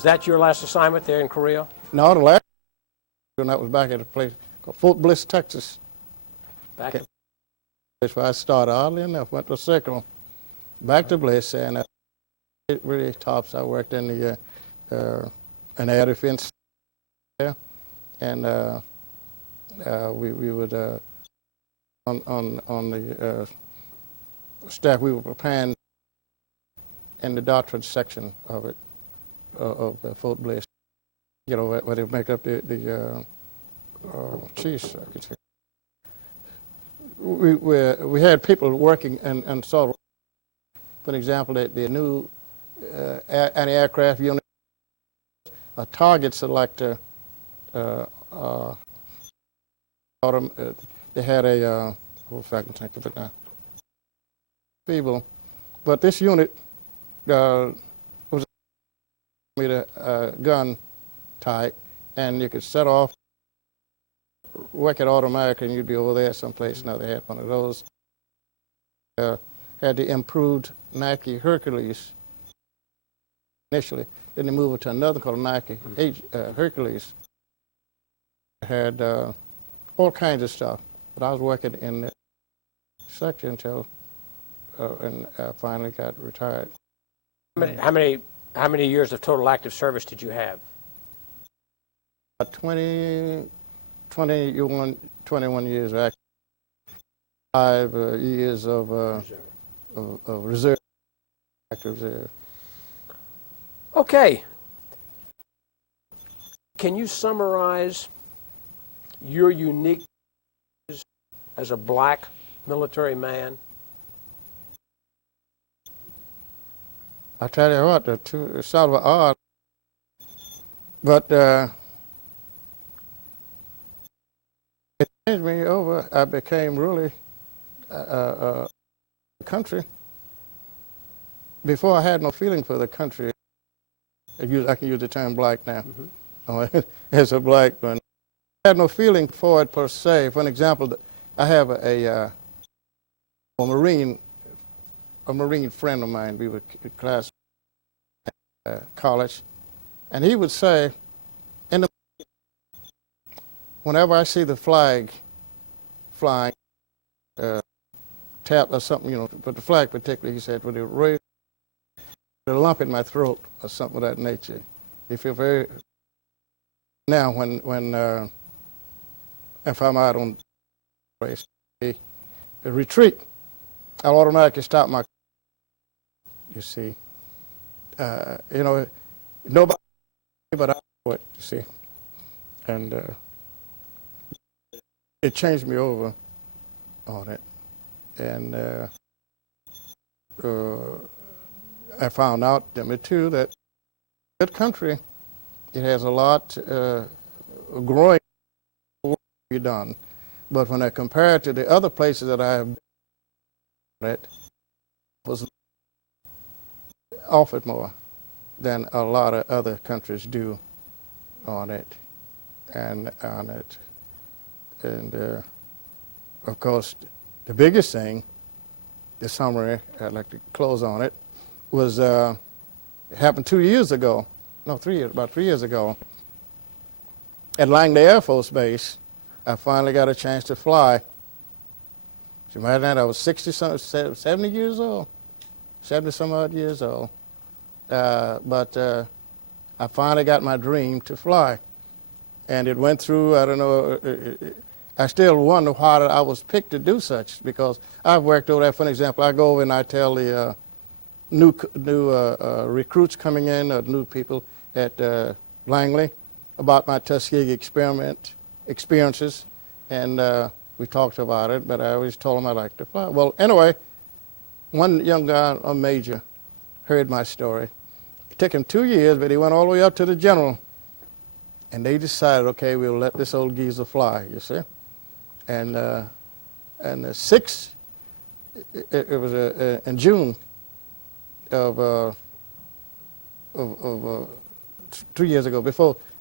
Is that your last assignment there in Korea? No, the last one that was back at a place called Fort Bliss, Texas. Back in That's where I started, oddly enough. Went to a circle, back to Bliss, and it really tops. I worked in the air defense there, and we would on the staff we were preparing in the doctrine section of it of Fort Bliss. You know where they make up the cheese. We had people working and sort of, for example, the new anti-aircraft unit targets are like the they had a if I can think of it now, feeble, but this unit was a meter gun type, and you could set off, work it automatically, and you'd be over there someplace. Now they had one of those. Had the improved Nike Hercules initially. Then they moved it to another called Nike Hercules. Had all kinds of stuff. But I was working in the section until and finally got retired. How many years of total active service did you have? 21 years active. 5 years of reserve, active reserve. Okay. Can you summarize your unique as a black military man? I tell you what, it's sort of odd, but it changed me over. I became really a country. Before I had no feeling for the country. I can use the term black now. As a black man, I had no feeling for it per se. For an example, I have a Marine friend of mine. We were in class at college, and he would say, whenever I see the flag flying, tap or something, you know, but the flag particularly, he said, with a raise, a lump in my throat or something of that nature. You feel very. Now, when if I'm out on a retreat, I'll automatically stop my. You see, you know, nobody, but I do it. You see, and it changed me over on it, and I found out, too, that that country, it has a lot growing work to be done. But when I compare it to the other places that I have been, it was offered more than a lot of other countries do on it and on it. And of course, the biggest thing, the summary, I'd like to close on it, was it happened 2 years ago. No, 3 years, about 3 years ago. At Langley Air Force Base, I finally got a chance to fly. So imagine that, I was 70 years old, 70 some odd years old. But I finally got my dream to fly. And it went through, I don't know, I still wonder why I was picked to do such, because I've worked over there. For an example, I go over and I tell the new recruits coming in, new people at Langley, about my Tuskegee experiences, and we talked about it, but I always told them I like to fly. Well, anyway, one young guy, a major, heard my story. It took him 2 years, but he went all the way up to the general, and they decided, okay, we'll let this old geezer fly, you see. And the 6th, it was in June of 2 years ago,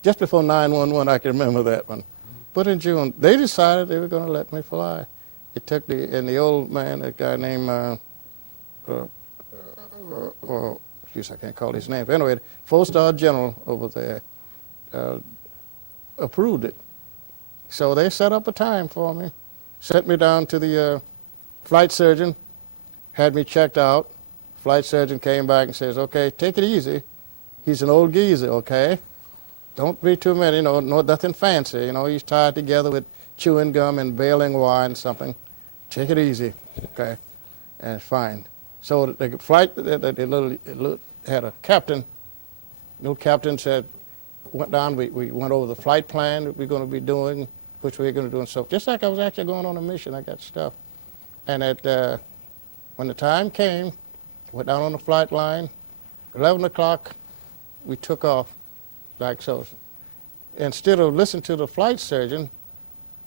just before 9/11, I can remember that one. But in June, they decided they were going to let me fly. It took the old man, a guy named excuse, I can't call his name. But anyway, the 4-star general over there approved it. So they set up a time for me, sent me down to the flight surgeon, had me checked out. Flight surgeon came back and says, okay, take it easy. He's an old geezer, okay? Don't be too many, no, nothing fancy. He's tied together with chewing gum and baling wire and something. Take it easy, okay? And it's fine. So the flight, had a captain. Little captain said, went down, we went over the flight plan that we're going to be doing, which we're going to do and so. Just like I was actually going on a mission, I got stuff. And when the time came, went down on the flight line, 11 o'clock, we took off like so. Instead of listening to the flight surgeon,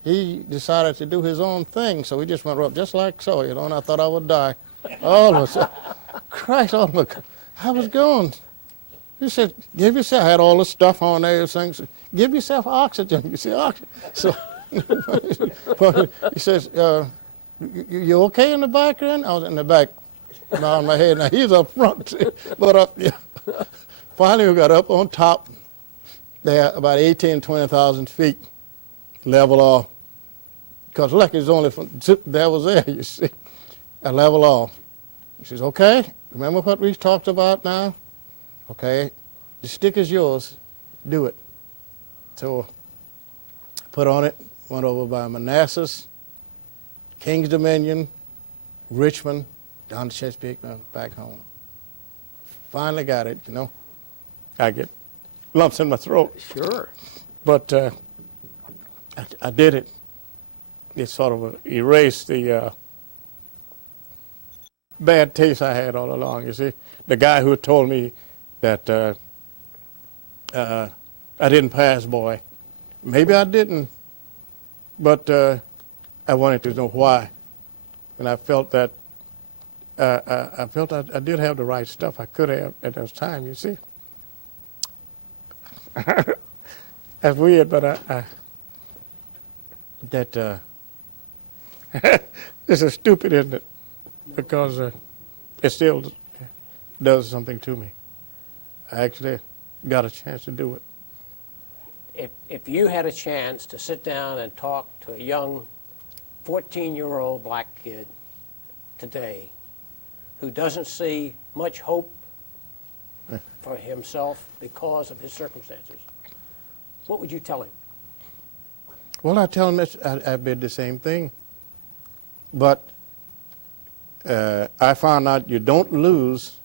he decided to do his own thing, so we just went up just like so, and I thought I would die. All of a sudden, Christ, oh my God, I was going. He said, give yourself, I had all the stuff on there, things, give yourself oxygen, you see, oxygen. So, he says, you okay in the back then? I was in the back, nodding my head. Now, he's up front, but up, yeah. Finally, we got up on top there, about 18, 20,000 feet, level off. Because lucky it's only from there was there, you see. I level off. He says, okay, remember what we talked about now? Okay, the stick is yours, do it. So put on it, went over by Manassas, King's Dominion, Richmond, down to Chesapeake, back home. Finally got it, I get lumps in my throat. Sure. But I did it. It sort of erased the bad taste I had all along, you see. The guy who told me that I didn't pass, boy. Maybe I didn't, but I wanted to know why. And I felt that I did have the right stuff. I could have at that time, you see. That's weird, but this is stupid, isn't it? Because it still does something to me. I actually got a chance to do it. If you had a chance to sit down and talk to a young 14-year-old black kid today who doesn't see much hope for himself because of his circumstances, what would you tell him? Well, I tell him I did the same thing. But I found out you don't lose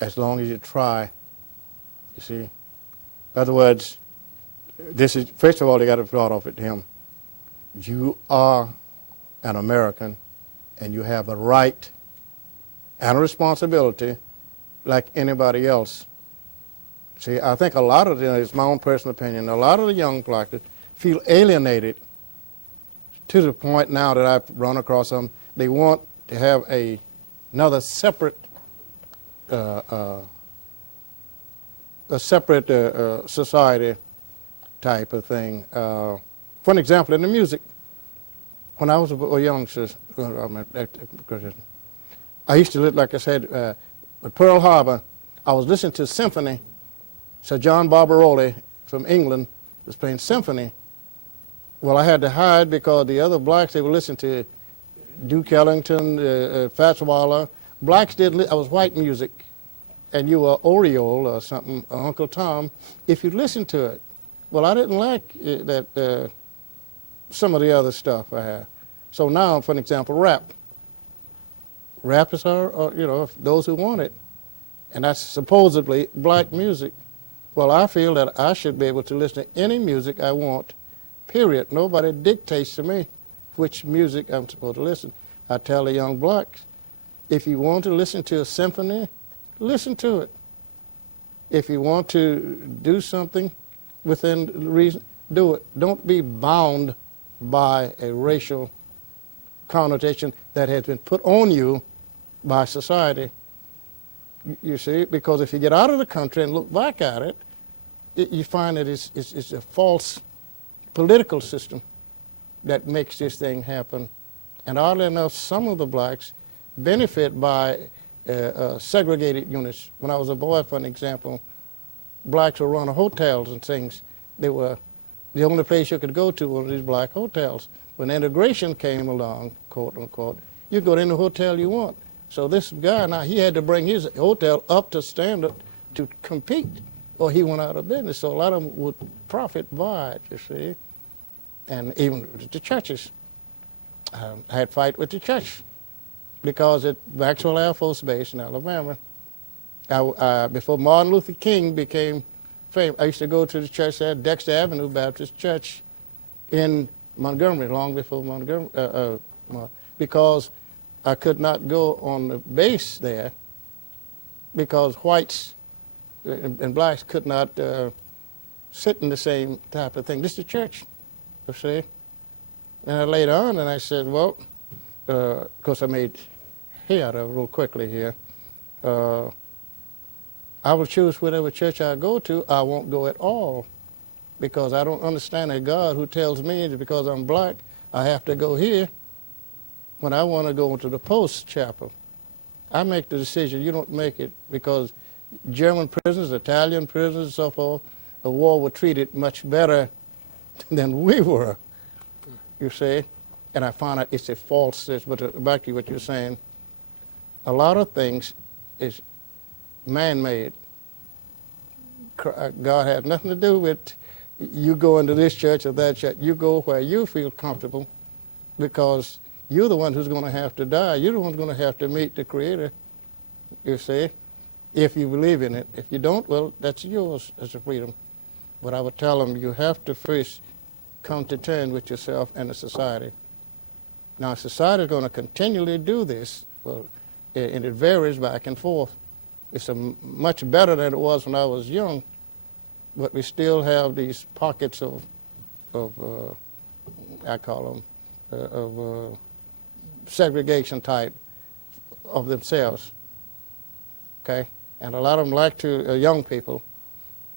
as long as you try, you see. In other words, this is, first of all, they got to start off with him. You are an American, and you have a right and a responsibility like anybody else. See, I think a lot of it's my own personal opinion, a lot of the young blacks feel alienated to the point now that I've run across them. They want to have another separate, society type of thing. For an example, in the music, when I was a youngster, I used to live, like I said, at Pearl Harbor. I was listening to symphony. Sir John Barbaroli from England was playing symphony. Well, I had to hide because the other blacks, they were listening to Duke Ellington, Fats Waller. Blacks didn't, I was white music, and you were Oriole or something, or Uncle Tom, if you listened to it. Well, I didn't like that, some of the other stuff I had. So now, for an example, rap. Rap is those who want it. And that's supposedly black music. Well, I feel that I should be able to listen to any music I want, period. Nobody dictates to me which music I'm supposed to listen. I tell the young blacks, if you want to listen to a symphony, listen to it. If you want to do something within reason, do it. Don't be bound by a racial connotation that has been put on you by society. You see, because if you get out of the country and look back at it, you find that it's a false political system that makes this thing happen. And oddly enough, some of the blacks benefit by segregated units. When I was a boy, for an example, blacks would run hotels and things. They were the only place you could go to was these black hotels. When integration came along, quote unquote, you go to any hotel you want. So this guy now, he had to bring his hotel up to standard to compete, or he went out of business. So a lot of them would profit by it, you see. And even the churches. I had a fight with the church because at Maxwell Air Force Base in Alabama, before Martin Luther King became famous, I used to go to the church there, Dexter Avenue Baptist Church in Montgomery, long before Montgomery, because I could not go on the base there because whites and blacks could not sit in the same type of thing. This is the church, you see. And I later on, and I said, well, of course I made hay out of it real quickly here. I will choose whatever church I go to. I won't go at all because I don't understand a God who tells me that because I'm black, I have to go here when I want to go to the post chapel. I make the decision. You don't make it because German prisoners, Italian prisoners, and so forth, the war were treated much better than we were, you see. And I found out it's a false, but back to what you're saying, a lot of things is man-made. God had nothing to do with you going to this church or that church. You go where you feel comfortable because you're the one who's going to have to die. You're the one who's going to have to meet the Creator, you see, if you believe in it. If you don't, well, that's yours as a freedom. But I would tell them you have to first come to terms with yourself and the society. Now, society is going to continually do this, and it varies back and forth. It's much better than it was when I was young, but we still have these pockets of I call them, segregation type of themselves, okay? And a lot of them like to, young people,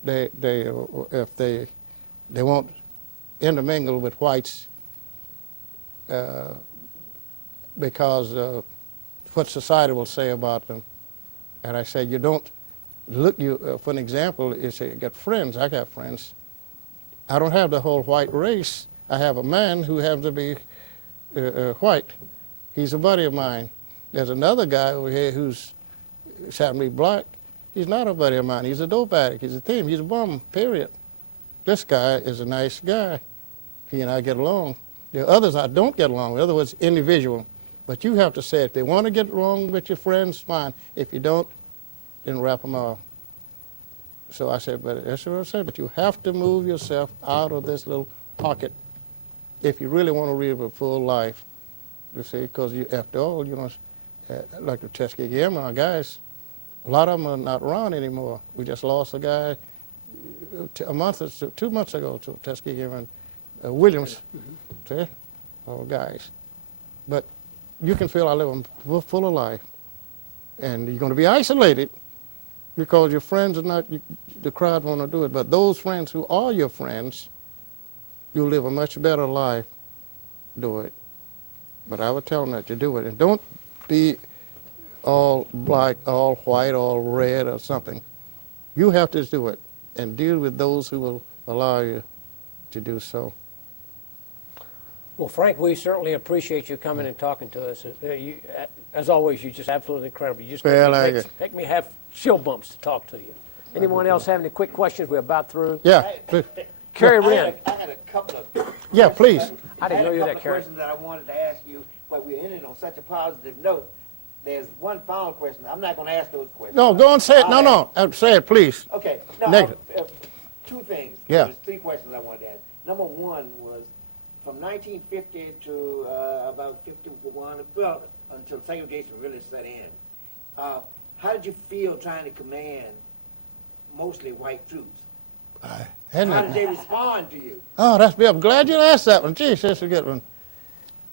if they won't intermingle with whites because of what society will say about them. And I say, you don't look, for an example, you say, you got friends. I got friends. I don't have the whole white race. I have a man who happens to be white. He's a buddy of mine. There's another guy over here who's happens to be black. He's not a buddy of mine. He's a dope addict. He's a thief. He's a bum, period. This guy is a nice guy. He and I get along. There are others I don't get along with. In other words, individual. But you have to say, if they want to get along with your friends, fine. If you don't, then wrap them off. So I said, but that's what I said. But you have to move yourself out of this little pocket if you really want to live a full life. You see, because after all, you know, like the Tuskegee Airman, our guys, a lot of them are not around anymore. We just lost a guy a month or 2 months ago to Tuskegee Airman, Williams. See, all guys. But you can feel I live a full of life. And you're going to be isolated because your friends are not, the crowd want to do it. But those friends who are your friends, you'll live a much better life. Do it. But I would tell them that you do it. And don't be all black, all white, all red or something. You have to do it and deal with those who will allow you to do so. Well, Frank, we certainly appreciate you coming and talking to us. As always, you're just absolutely incredible. You just make me have chill bumps to talk to you. Anyone else have any quick questions? We're about through. Yeah. Carrie Wren. I had a couple of Yeah, please. I didn't know you were that, Carrie. questions that I wanted to ask you, but we're ending on such a positive note. There's one final question. I'm not going to ask those questions. No, go and say it. No. Say it, please. Okay. No, Negative. Two things. Yeah. There's three questions I wanted to ask. Number one was, from 1950 to about 51, well, until segregation really set in, how did you feel trying to command mostly white troops? How did they respond to you? Oh, I'm glad you asked that one. Geez, that's a good one.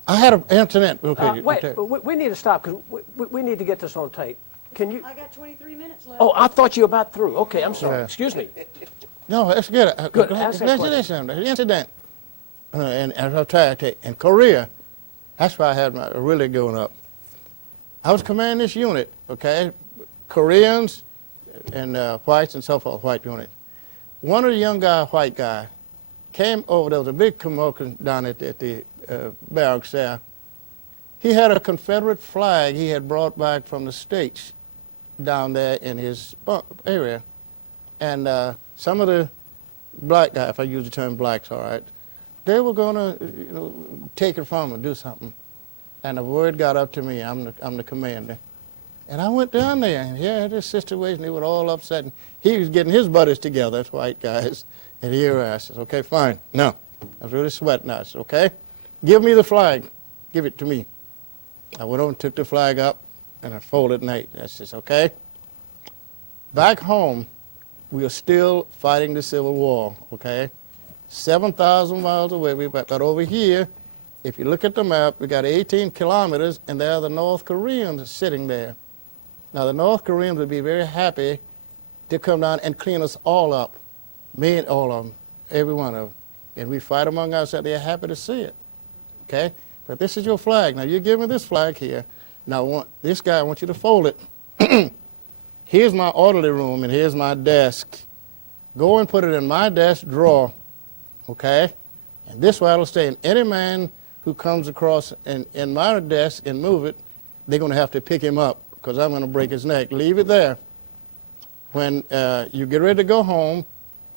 I had an incident. Okay, Wait, we need to stop because we need to get this on tape. Can you? I got 23 minutes left. Oh, I thought you were about through. Okay, I'm sorry. Yeah. Excuse me. No, that's good. Good. Ask that Listen, the incident, and as I'll try to take, in Korea, that's why I had my really going up. I was commanding this unit, okay? Koreans and whites and so forth, white unit. One of the young white guy, came over. There was a big commotion down at the barracks there. He had a Confederate flag he had brought back from the States down there in his area. And some of the black guys, if I use the term blacks, all right, they were going to take it from him and do something. And the word got up to me. I'm the commander. And I went down there, and here had this situation. They were all upset. And he was getting his buddies together, that's white guys. And here I says, okay, fine. No, I was really sweating. I said, okay, give me the flag. Give it to me. I went over and took the flag up, and I folded it. I says, okay. Back home, we are still fighting the Civil War, okay? 7,000 miles away. But over here, if you look at the map, we got 18 kilometers, and there are the North Koreans sitting there. Now, the North Koreans would be very happy to come down and clean us all up. Me and all of them, every one of them. And we fight among ourselves. They're happy to see it, okay? But this is your flag. Now, you give me this flag here. Now, this guy, I want you to fold it. Here's my orderly room, and here's my desk. Go and put it in my desk drawer, okay? And this way it'll stay. And any man who comes across in my desk and move it, they're going to have to pick him up because I'm going to break his neck. Leave it there. When you get ready to go home,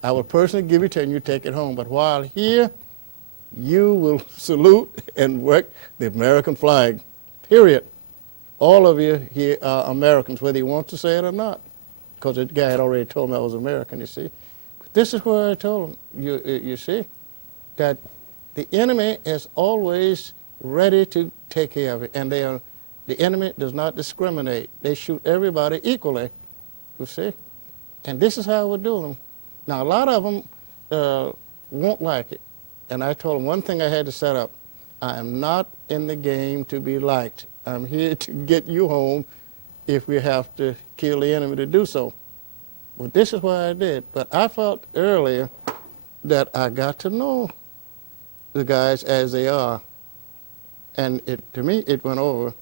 I will personally give it to you and you take it home. But while here, you will salute and work the American flag, period. All of you here are Americans, whether you want to say it or not, because the guy had already told me I was American, you see. But this is where I told him, you see, that the enemy is always ready to take care of it, and the enemy does not discriminate. They shoot everybody equally, you see. And this is how we're doing. Now, a lot of them won't like it, and I told them one thing I had to set up. I am not in the game to be liked. I'm here to get you home if we have to kill the enemy to do so. Well, this is what I did. But I felt earlier that I got to know the guys as they are. And to me, it went over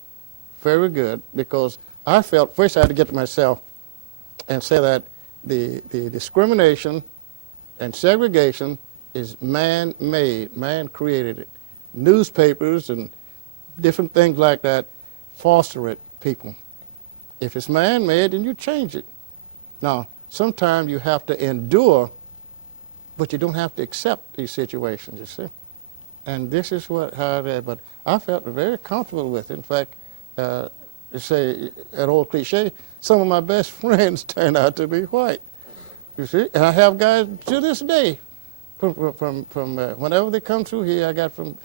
very good because I felt, first I had to get to myself and say that the discrimination and segregation is man-made. Man created it. Newspapers and different things like that foster it, people. If it's man-made, then you change it. Now, sometimes you have to endure, but you don't have to accept these situations, you see. And this is how it is. But I felt very comfortable with it. In fact, to say an old cliche, some of my best friends turned out to be white, you see. And I have guys to this day, from whenever they come through here, I got from,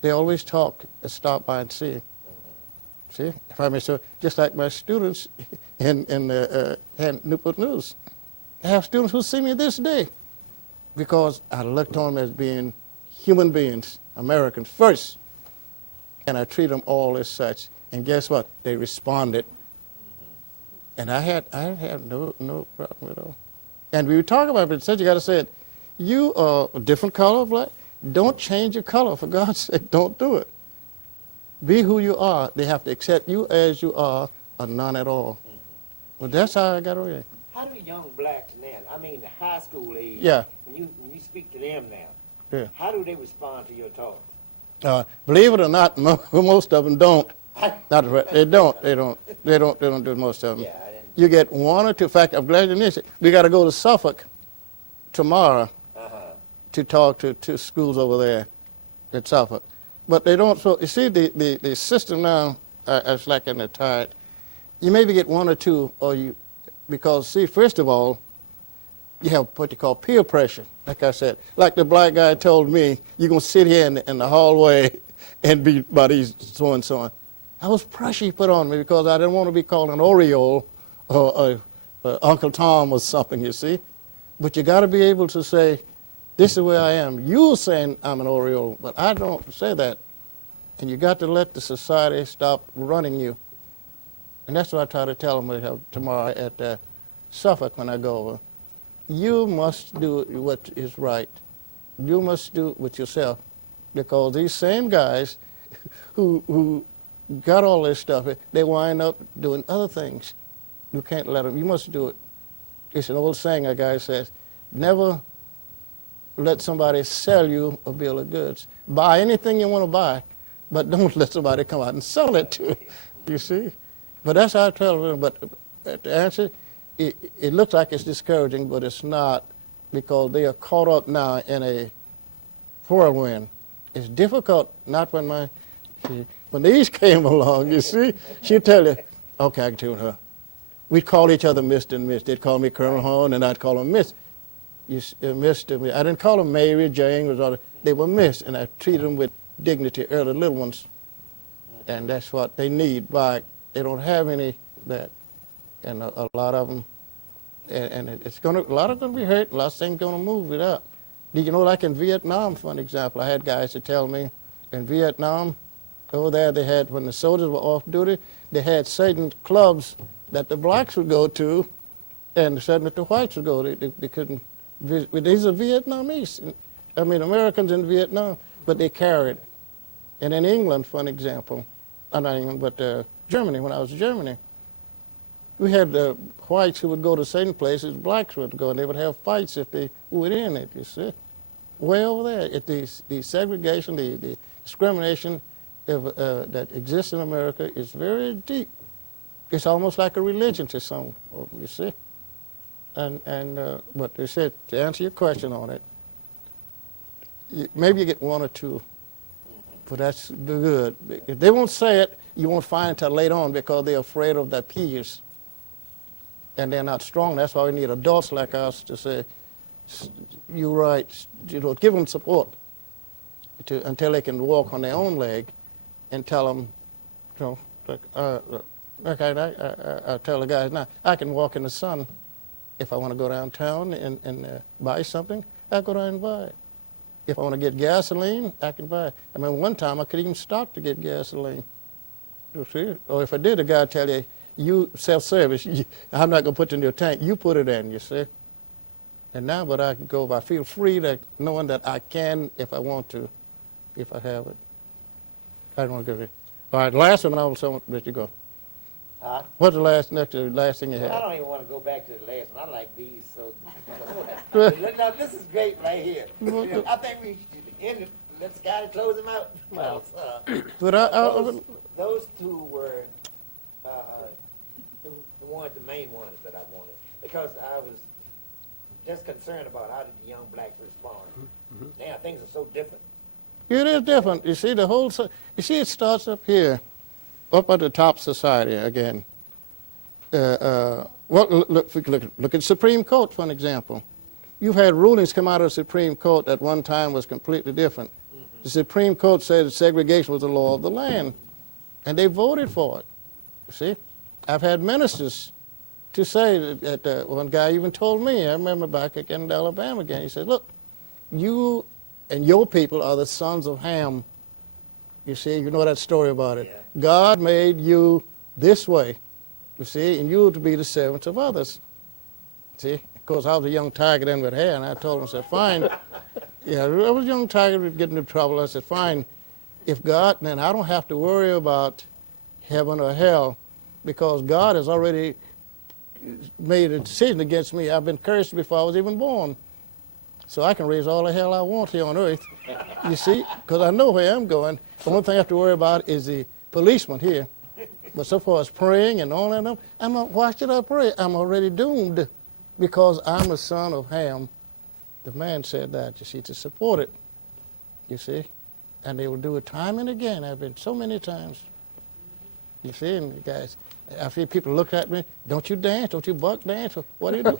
they always talk and stop by and see. See, if I may say, just like my students in Newport News. I have students who see me this day because I looked on them as being human beings, Americans first, and I treat them all as such. And guess what? They responded, and I had no problem at all. And we were talking about it, but said you got to say it. You are a different color of black. Don't change your color, for God's sake. Don't do it. Be who you are. They have to accept you as you are, or none at all. Well, that's how I got away. How do young blacks now, I mean the high school age, Yeah. when you speak to them now, Yeah. how do they respond to your talks? Believe it or not, most of them don't. They don't do most of them. Yeah, I didn't. You get one or two. In fact, I'm glad you mentioned it. We got to go to Suffolk tomorrow to talk to two schools over there at Suffolk. But they don't, so you see the system now is like in the tide. You maybe get one or two, because see, first of all, you have what you call peer pressure. Like I said, like the black guy told me, you're going to sit here in the hallway and be buddies, so and so on. I was pressure put on me because I didn't want to be called an Oriole or Uncle Tom or something, you see. But you got to be able to say, this is where I am. You're saying I'm an Oriole, but I don't say that. And you got to let the society stop running you. And that's what I try to tell them tomorrow at Suffolk when I go over. You must do what is right. You must do it with yourself. Because these same guys who got all this stuff, they wind up doing other things. You can't let them. You must do it. It's an old saying a guy says, never let somebody sell you a bill of goods. Buy anything you want to buy, but don't let somebody come out and sell it to you, you see? But that's how I tell them. But to answer, it looks like it's discouraging, but it's not, because they are caught up now in a whirlwind. It's difficult, not when these came along, you see, she'd tell you, okay, I can tell her. We'd call each other Mr. and Miss. They'd call me Colonel Horne, and I'd call them Miss. Mr. I didn't call them Mary, Jane, they were Miss, and I treated them with dignity, early little ones. And that's what they need. But they don't have any of that. And a lot of them, and it's a lot of them be hurt, a lot of things going to move it up. Did you know, like in Vietnam, for an example, I had guys that tell me, in Vietnam, over there they had, when the soldiers were off duty, they had certain clubs that the blacks would go to, and certain that the whites would go to. They couldn't visit. These are Vietnamese, Americans in Vietnam, but they carried. And in England, for an example, not England, but Germany, when I was in Germany, we had whites who would go to certain places, blacks would go, and they would have fights if they were in it, you see. Way over there, the segregation, the discrimination that exists in America is very deep. It's almost like a religion to some, you see. But they said, to answer your question on it, maybe you get one or two, but that's good. If they won't say it, you won't find it until later on, because they're afraid of their peers. And they're not strong. That's why we need adults like us to say, you're right, give them support until they can walk on their own leg, and tell them, I tell the guys now, I can walk in the sun. If I want to go downtown and buy something, I go down and buy it. If I want to get gasoline, I can buy it. I mean, one time I could even stop to get gasoline. You see? Or if I did, the guy would tell you, you self-service, I'm not going to put it in your tank, you put it in, you see. And now, but I can go, I feel free knowing that I can if I want to, if I have it. I don't want to go there. All right, last one, I will let you go. What's the last thing you had? I don't even want to go back to the last one. I like these, so. Now, this is great right here. I think we should end it. Let Scotty close them out. Well, But those two were the main ones that I wanted, because I was just concerned about how did the young blacks respond. Now things are so different. it is different. You see, it starts up here, up at the top society again. Look at Supreme Court, for an example. You've had rulings come out of the Supreme Court that one time was completely different. The Supreme Court said that segregation was the law of the land, and they voted for it. You see? I've had ministers to say that one guy even told me, I remember back again in Alabama again, he said, look, you and your people are the sons of Ham. You see, you know that story about it. Yeah. God made you this way, you see, and you to be the servants of others. See, of course, I was a young tiger then with hair, and I told him, I said, fine. Yeah, I was a young tiger getting into trouble. I said, fine, if God, then I don't have to worry about heaven or hell, because God has already made a decision against me. I've been cursed before I was even born. So I can raise all the hell I want here on earth, you see, because I know where I'm going. The only thing I have to worry about is the policeman here. But so far as praying and all that, why should I pray? I'm already doomed, because I'm a son of Ham. The man said that, you see, to support it, you see. And they will do it time and again. I've been so many times. You see, and the guys, I feel people look at me, don't you dance? Don't you buck dance? What do you do?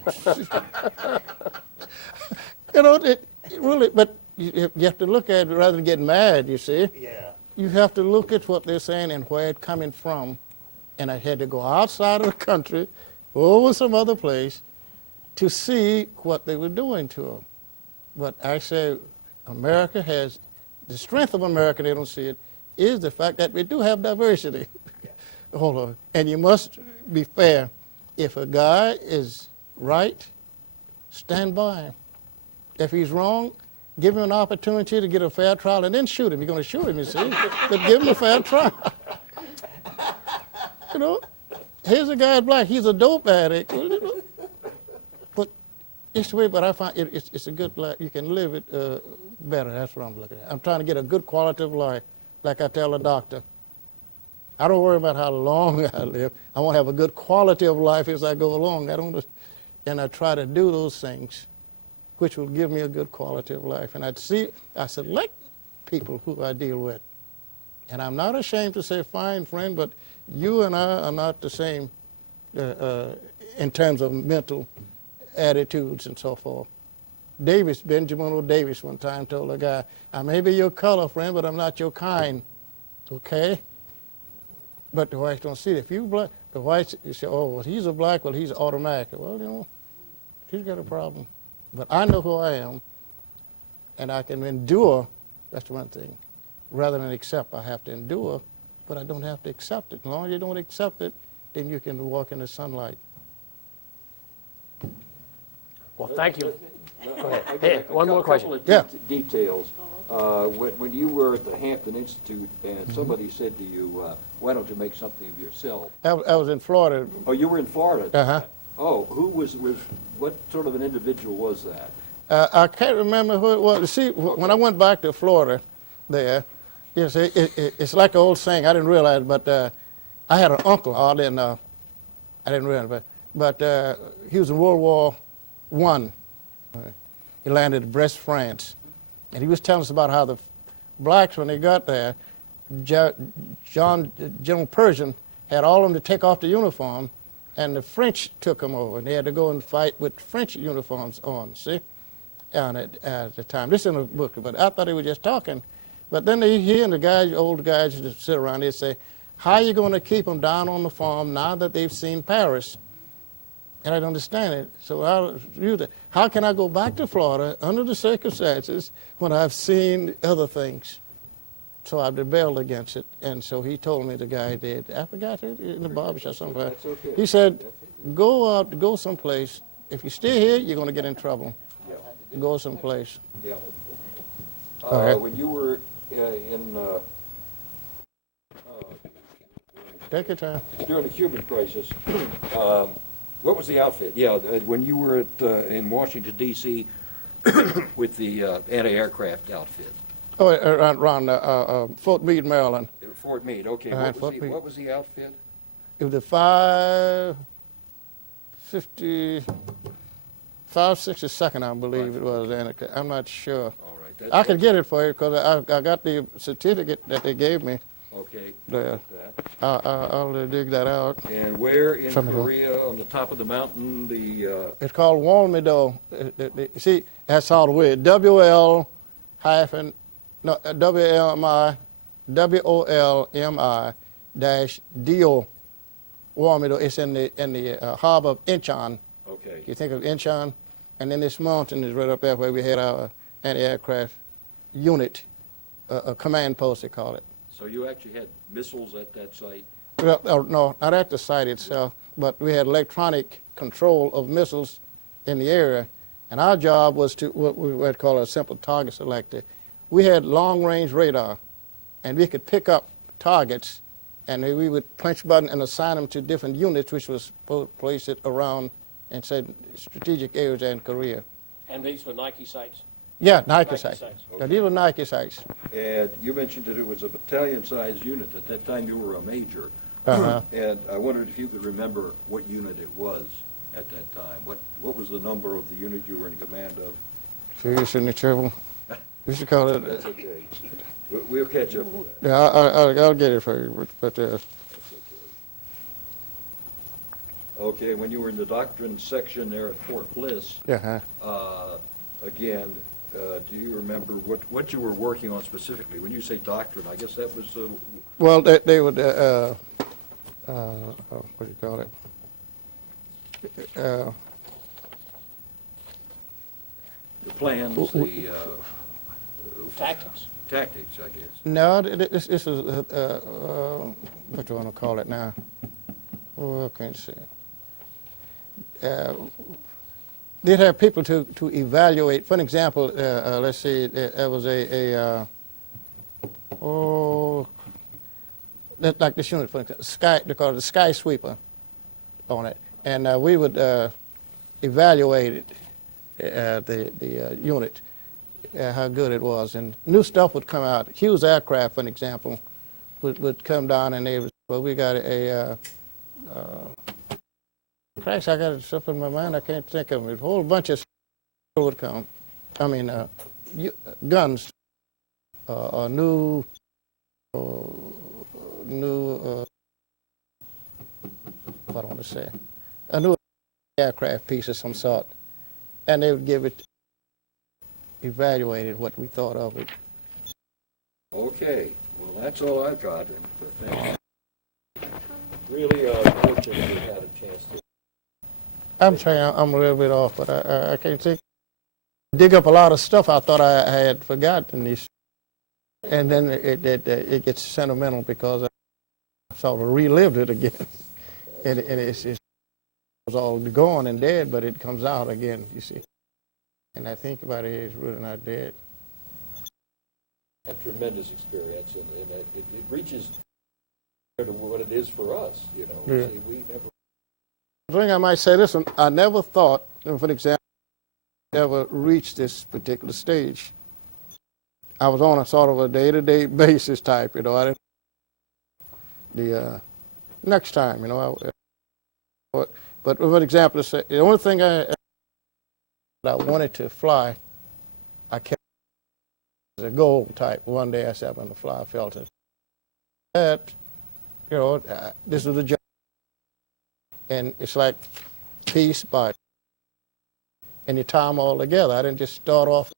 You know, it really, but you have to look at it rather than get mad, you see. Yeah. You have to look at what they're saying and where it's coming from. And I had to go outside of the country, over some other place, to see what they were doing to them. But I say America has, the strength of America, they don't see it, is the fact that we do have diversity. Hold on. And you must be fair. If a guy is right, stand by him. If he's wrong, give him an opportunity to get a fair trial and then shoot him. You're going to shoot him, you see, but give him a fair trial. You know, here's a guy black. He's a dope addict. But it's the way. But I find it's a good life. You can live it better. That's what I'm looking at. I'm trying to get a good quality of life. Like I tell the doctor, I don't worry about how long I live. I want to have a good quality of life as I go along. And I try to do those things, which will give me a good quality of life. And I select people who I deal with. And I'm not ashamed to say, fine, friend, but you and I are not the same in terms of mental attitudes and so forth. Benjamin O. Davis one time told a guy, I may be your color, friend, but I'm not your kind. Okay? But the whites don't see it. If you black, the whites say, oh, well, he's a black, well, he's automatic. Well, you know, he's got a problem. But I know who I am, and I can endure. That's one thing. Rather than accept, I have to endure, but I don't have to accept it. As long as you don't accept it, then you can walk in the sunlight. Well, thank you. Go ahead. I got Hey, a one more question. couple of Yeah. details. When you were at the Hampton Institute and somebody said to you, why don't you make something of yourself? I was in Florida. Oh, you were in Florida? Uh-huh. Oh, who was what sort of an individual was that? I can't remember who it was. See, when I went back to Florida there, you see, it's like an old saying. I didn't realize, but I had an uncle. I didn't realize, but he was in World War I. He landed at Brest, France. And he was telling us about how the blacks, when they got there, General Pershing had all of them to take off the uniform, and the French took them over, and they had to go and fight with French uniforms on, see, at the time. This is in the book, but I thought they were just talking. But then he and the guys, old guys, just sit around, they'd say, how are you going to keep them down on the farm now that they've seen Paris? And I don't understand it. So how can I go back to Florida under the circumstances when I've seen other things? So I rebelled against it. And so he told me, the guy did. I forgot it in the barbershop somewhere. That's okay. He said, go someplace. If you stay here, you're going to get in trouble. Yeah. Go someplace. Yeah. Okay. When you were in Take your time. during the Cuban crisis, what was the outfit? Yeah, when you were in Washington, D.C. with the anti-aircraft outfit. Oh, around Fort Meade, Maryland. Fort Meade, okay. Fort Meade. What was the outfit? It was the 562nd, I believe it was. And I'm not sure. All right. I could get it for you because I got the certificate that they gave me. Okay. There. That. I'll dig that out. And where in From the- Korea, on the top of the mountain, the It's called Walmido. See, that's all the way. WLMI, WOLMI-DO. Walmido. It's in the harbor of Incheon. okay. You think of Incheon, and then this mountain is right up there where we had our anti-aircraft unit, a command post, they call it. So you actually had missiles at that site? Well, no, not at the site itself, but we had electronic control of missiles in the area, and our job was to what we would call a simple target selector. We had long-range radar, and we could pick up targets, and we would punch a button and assign them to different units, which was place it around and said strategic areas in Korea. And these were Nike sites? Yeah, Nike Nike sites. sites. Now, these were Nike sites. And you mentioned that it was a battalion-sized unit. At that time, you were a major. Uh-huh. And I wondered if you could remember what unit it was at that time. What was the number of the unit you were in command of? Serious in the trouble. We should call it. That's okay. We'll catch up with that. Yeah, I'll get it for you. But That's okay. Okay, when you were in the doctrine section there at Fort Bliss, yeah. again, do you remember what you were working on specifically? When you say doctrine, I guess that was, Well, they would. What do you call it? the plans, the Tactics? tactics, I guess. No, this is what do you want to call it now? Oh, I can't see. They'd have people to evaluate. For an example, let's see, there was like this unit, for example, they call it the Sky Sweeper on it. And we would evaluate it, the unit, how good it was. And new stuff would come out. Hughes Aircraft, for example, would come down and they would, well, we got Christ, I got stuff in my mind, I can't think of it. A whole bunch of stuff would come. I mean, guns, new, what I want to say, a new aircraft piece of some sort, and they would give it, evaluated what we thought of it. Okay, well, that's all I've got. Thank you. Really fortunate we had a chance to. I'm trying, I'm a little bit off, but I can't think. Dig up a lot of stuff I thought I had forgotten, and then it gets sentimental because I sort of relived it again. And it was all gone and dead, but it comes out again, you see. And I think about it, it's really not dead. A tremendous experience, and it reaches to what it is for us, you know. Yeah. See, we never. I think I might say this one. I never thought, for example, ever reached this particular stage. I was on a sort of a day-to-day basis type, you know. I didn't. The next time, you know. But for example, the only thing I wanted to fly, I kept as a goal type. One day I said I'm going to fly. I felt it. That, you know, this was a job. And it's like piece by, and you tie them all together. I didn't just start off,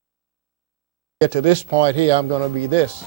get to this point here, I'm going to be this.